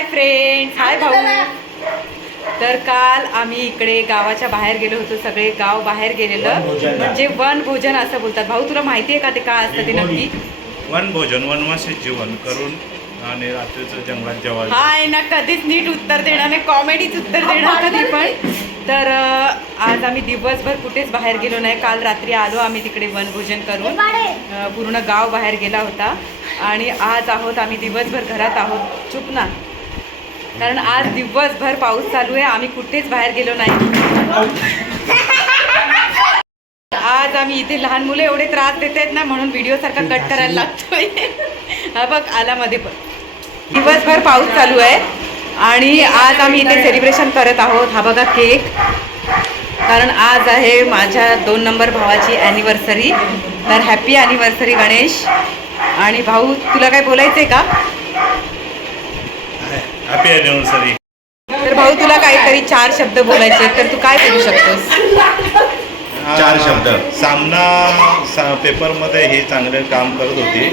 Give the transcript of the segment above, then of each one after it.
Friends hi भाऊ. तर काल आम्ही इकडे गावाच्या बाहेर गेलो होतो सगळे गाव बाहेर गेलेलं. म्हणजे वन भोजन असं बोलतात. भाऊ तुला माहिती आहे का ते काय असतं ते नक्की? वन भोजन वनवासी जीवन करून आणि रात्रीचं जंगलात जेवायचं हा आहे ना कधीच नीट उत्तर देणार नाही कॉमेडीच उत्तर देणार कधी पण. तर आज आम्ही दिवसभर कुठेच बाहेर गेलो नाही. काल रात्री आलो आम्ही तिकडे वनभोजन करून. पूर्ण गाव बाहेर गेला होता. आणि आज आहोत आम्ही दिवसभर घरात आहोत. चुप ना. कारण आज दिवसभर पाऊस चालू आहे. आम्ही कुठेच बाहेर गेलो नाही. आज आम्ही इथे लहान मुलं एवढे त्रास देत आहेत ना म्हणून व्हिडिओ सारखा कट करायला लागतोय. हा बघ आला मध्ये पण. दिवसभर पाऊस चालू आहे. आणि आज आम्ही इथे सेलिब्रेशन करत आहोत. हा बघा केक कारण आज आहे माझ्या दोन नंबर भावाची ॲनिव्हर्सरी तर हॅपी ॲनिव्हर्सरी गणेश. आणि भाऊ तुला काय बोलायचं आहे का? हॅपी अॅनिव्हर्सरी तर भाऊ तुला काहीतरी चार शब्द बोलायचे आहेत, तर तू काय करू शकतोस? चार शब्द. सामना सा पेपरमध्ये हे चांगले काम करत होती.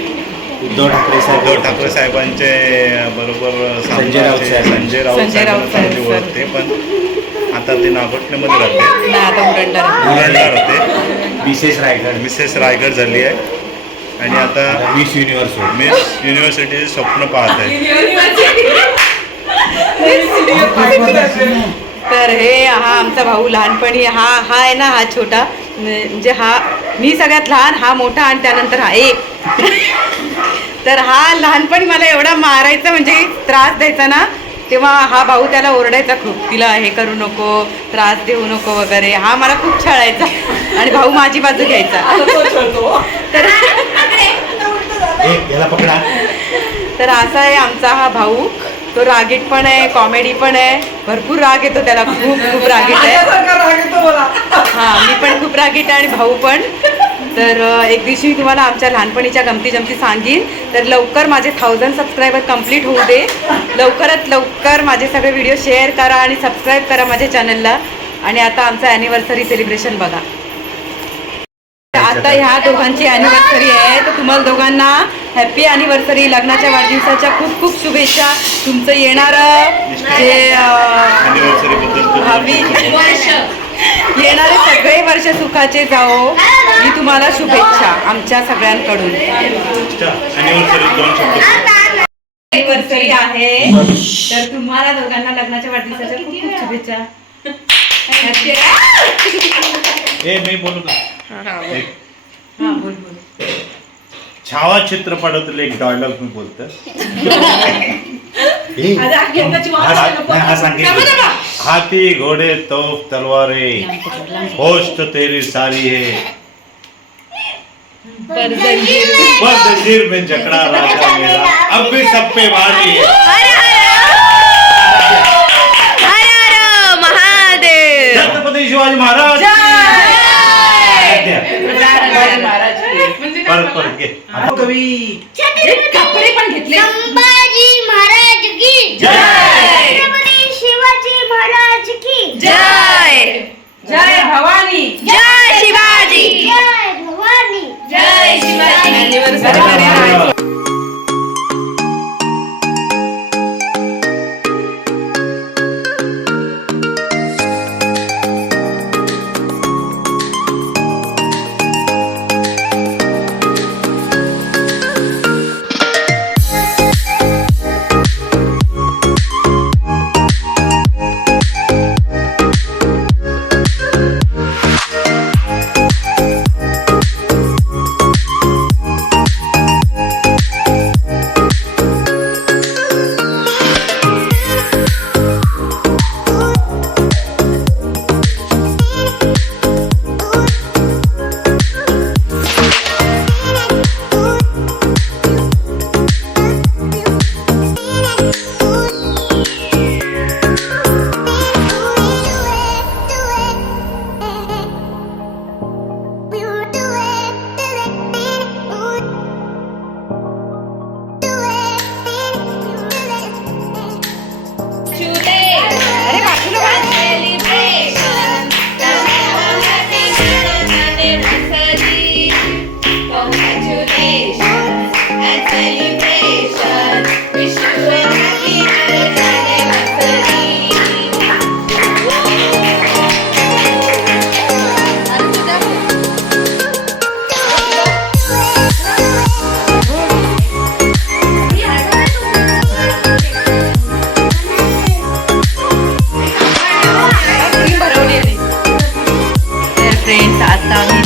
उद्धव ठाकरे साहेब. उद्धव ठाकरे साहेबांचे बरोबर संजय राऊत. संजय राऊत साहेब, ओळखते पण आता ते नागोठणेमध्ये राहते. उरणला राहते विशेष रायगड. मिसेस रायगड झाली आहे. आणि आता मिस युनिव्हर्स मिस युनिव्हर्सिटीचे स्वप्न पाहत आहे. तर हे हा आमचा भाऊ लहानपणी हा हा आहे ना हा छोटा. म्हणजे हा मी सगळ्यात लहान हा मोठा आणि त्यानंतर हा एक. तर हा लहानपणी मला एवढा मारायचा म्हणजे त्रास द्यायचा ना तेव्हा हा भाऊ त्याला ओरडायचा खूप. तिला हे करू नको त्रास देऊ नको वगैरे. हा मला खूप छळायचा आणि भाऊ माझी बाजू घ्यायचा. तर तर असा आहे आमचा हा भाऊ. तो रागीट पण आहे कॉमेडी पण आहे. भरपूर राग येतो त्याला खूप खूप रागीट आहे हा मी पण खूप रागीट आहे आणि भाऊ पण. तर एक दिवशी मी तुम्हाला आमच्या लहानपणीच्या गमती जमती सांगीन. तर लवकर माझे थाउजंड सबस्क्रायबर कंप्लीट होऊ दे. लवकरात लवकर माझे सगळे व्हिडिओ शेअर करा आणि सबस्क्राईब करा माझ्या चॅनलला आणि आता आमचं ॲनिव्हर्सरी सेलिब्रेशन बघा. आता ह्या दोघांची अॅनिव्हर्सरी आहे. तर तुम्हाला दोघांना हॅपी अॅनिव्हर्सरी लग्नाच्या वाढदिवसाच्या खूप खूप शुभेच्छा. तुमचं येणारं जे भावी येणारे सगळे वर्ष सुखाचे जाओ मी तुम्हाला शुभेच्छा आमच्या सगळ्यांकडून. अॅनिव्हर्सरी आहे. तर तुम्हाला दोघांना लग्नाच्या वाढदिवसाच्या खूप खूप शुभेच्छा. ए मी बोलू का? हा छावा चित्रपटातील एक डायलॉग मी बोलतो हा। हाथी घोड़े तोप तलवारें। होश तो तेरी सारी है। पर जंजीर में जकड़ा राजा मेरा। अब भी सब पे भारी है। महादेव छत्रपती शिवाजी महाराज। परत परत घे. कवी कपडे पण घेतले. संभाजी महाराज की. जय! छत्रपती शिवाजी महाराज की. जय! जय भवानी. जय शिवाजी. जय भवानी. जय anniversary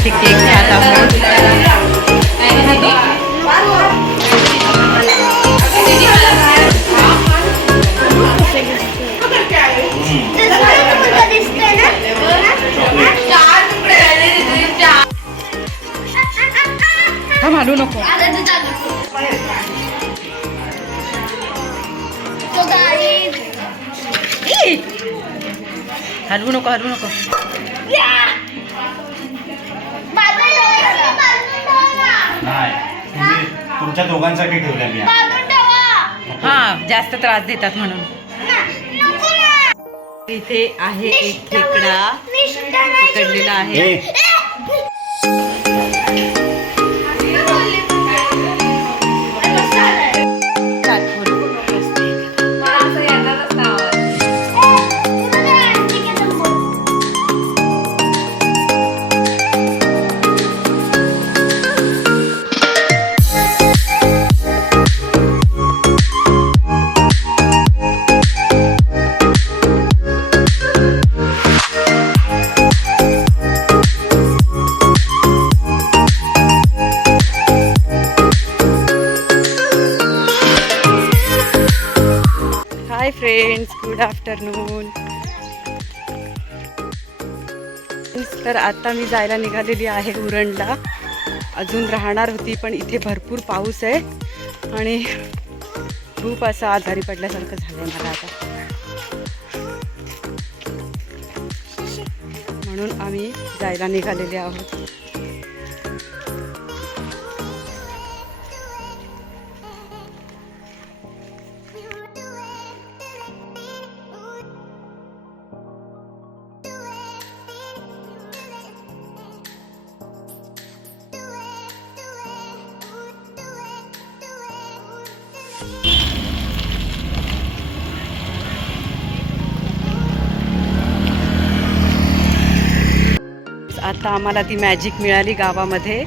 cake-cake-nya ataupun Tama, doon ako. ada guys. Yeah! तुमच्या दोघांसाठी ठेवल्या मी. हा जास्त त्रास देतात म्हणून. इथे आहे एक खेकडा पकडलेला आहे. फ्रेंड्स गुड आफ्टरनून तर आता मी जायला निघालेली आहे उरणला. अजून राहणार होती पण इथे भरपूर पाऊस आहे. आणि खूप असं आजारी पडल्यासारखं झालं आहे मला आता. म्हणून आम्ही जायला निघालेले आहोत. आता आम्हाला ती मॅजिक मिळाली गावामध्ये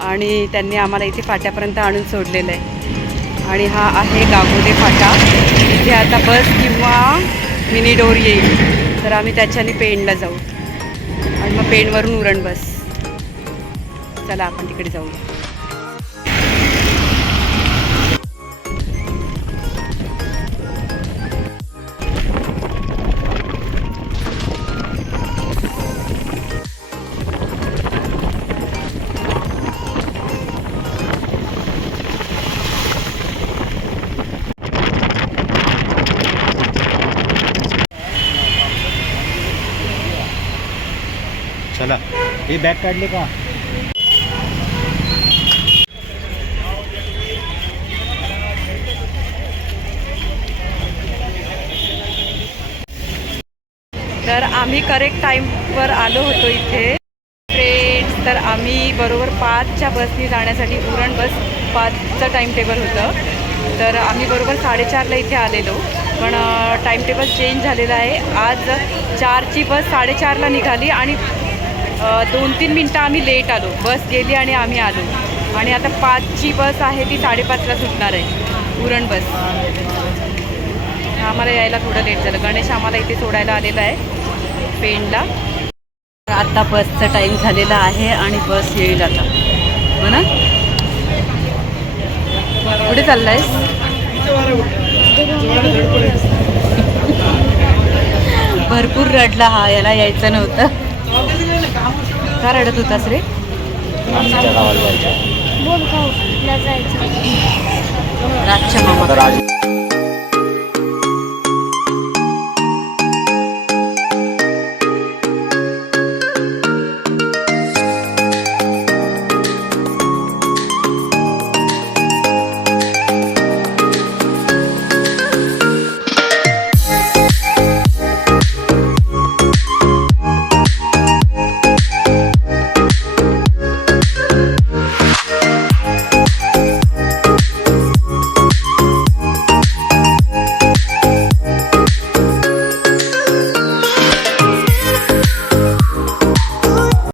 आणि त्यांनी आम्हाला इथे फाट्यापर्यंत आणून सोडलेलं आहे. आणि हा आहे गागोडे फाटा. इथे आता बस किंवा मिनी डोर येईल. तर आम्ही त्याच्याने पेणला जाऊ. आणि मग पेणवरून उरण बस. चला आपण तिकडे जाऊया. चला. हे बॅग काढले का? तर आम्ही करेक्ट टाईमवर आलो होतो इथे. फ्रेंड्स तर आम्ही बरोबर पाचच्या बसनी जाण्यासाठी उरण बस पाचचं टाईम टेबल होतं. तर आम्ही बरोबर साडेचारला इथे आलेलो. पण टाईम टेबल चेंज झालेलं आहे. आज चारची बस साडेचारला निघाली आणि दोन तीन मिनटं आम्ही लेट आलो. बस गेली आणि आम्ही आलो. आणि आता पाचची बस आहे ती साडेपाचला सुटणार आहे. उरण बस आम्हाला यायला थोडं लेट झालं. गणेश आम्हाला इथे सोडायला आलेला आहे. पेणला. आता बसचा टाईम झालेला आहे आणि बस येईल आता. हो ना? कुठे चाललाय भरपूर रडला हा. याला यायचं नव्हतं. का रडत होतास रे? आमच्या गावाला जायचं. बोल खाऊ जायचं? रातच्या मामा